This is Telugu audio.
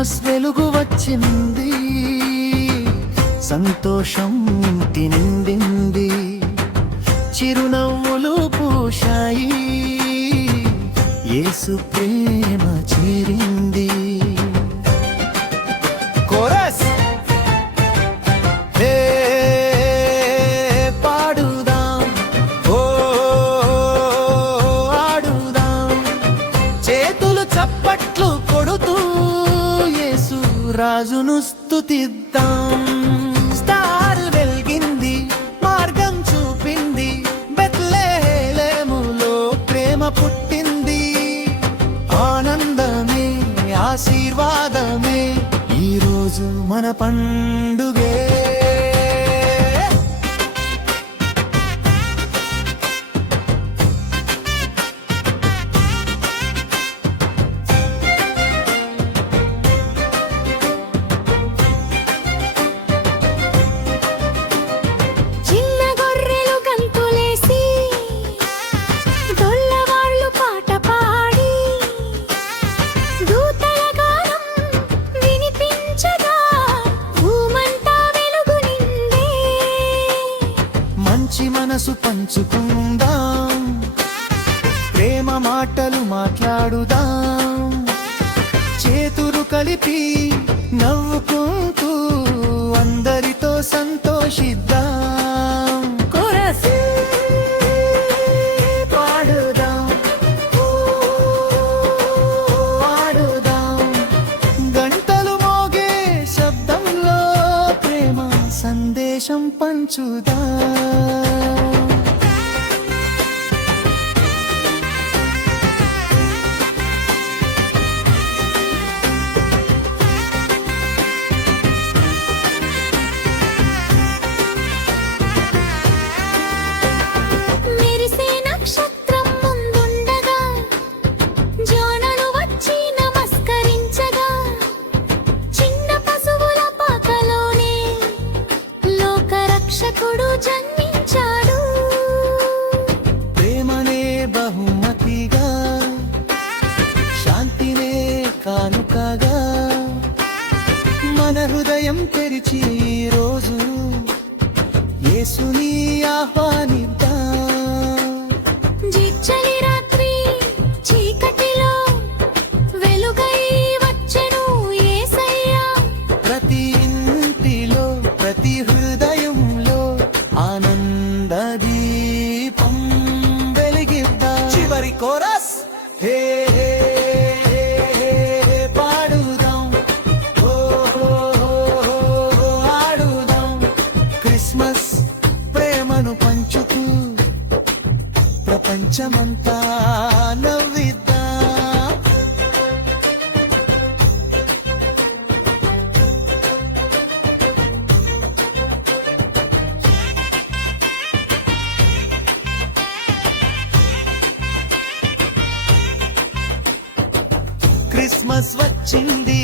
క్రిస్మస్ వెలుగు వచ్చింది, సంతోషం ఇంటి నిండింది, చిరునవ్వులు పూశాయి, యేసు ప్రేమ చేరింది. కోరస్ పాడుదాం, ఓ ఆడుదాం, చేతులు చప్పట్లు కొడుతూ యేసు రాజును స్తుతిద్దాం. స్టార్ వెలిగింది, మార్గం చూపింది, బెత్లెహేములో ప్రేమ పుట్టింది. ఆనందమే ఆశీర్వాదమే ఈరోజు మన పండుగే. మంచి మనసు పంచుకుందాం, ప్రేమ మాటలు మాట్లాడుదాం, చేతులు కలిపి నవ్వుకుంటూ అందరితో సంతోషిద్దాం. పాడుదాం, ఆడుదాం, గంటలు మోగే శబ్దంలో ప్రేమ సందేశం పంచుదాం. జన్మించాడు, ప్రేమనే బహుమతిగా, శాంతినే కానుకగా, మన హృదయం తెరిచి రోజు యేసుని ఆహ్వానిద్దాం. జిచ్చలి రాత్రి చీకటిలో వెలుగై వచ్చెను యేసయ్యా. ప్రతి ఇంటిలో ప్రతి హృదయంలో ఆనంద దీపం వెలిగిద్దాం. చివరి కోరస్ హే పాడుదాం, ఓ ఆడుదాం, క్రిస్మస్ ప్రేమను పంచుతూ ప్రపంచమంతా నవ్విద్దాం. క్రిస్మస్ వచ్చింది,